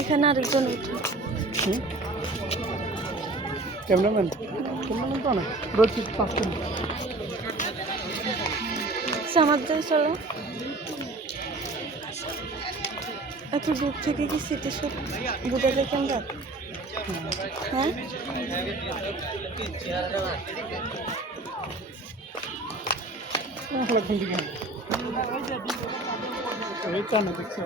এখানে আরেকজন উঠে। ক্যামেরাম্যান? ক্যামেরাম্যান তো না রোচিত পাচ্ছেন সামার চলো। এত দূর থেকে কি সিটি সব বুঝে দেখেন রাত হ্যাঁ দেখছ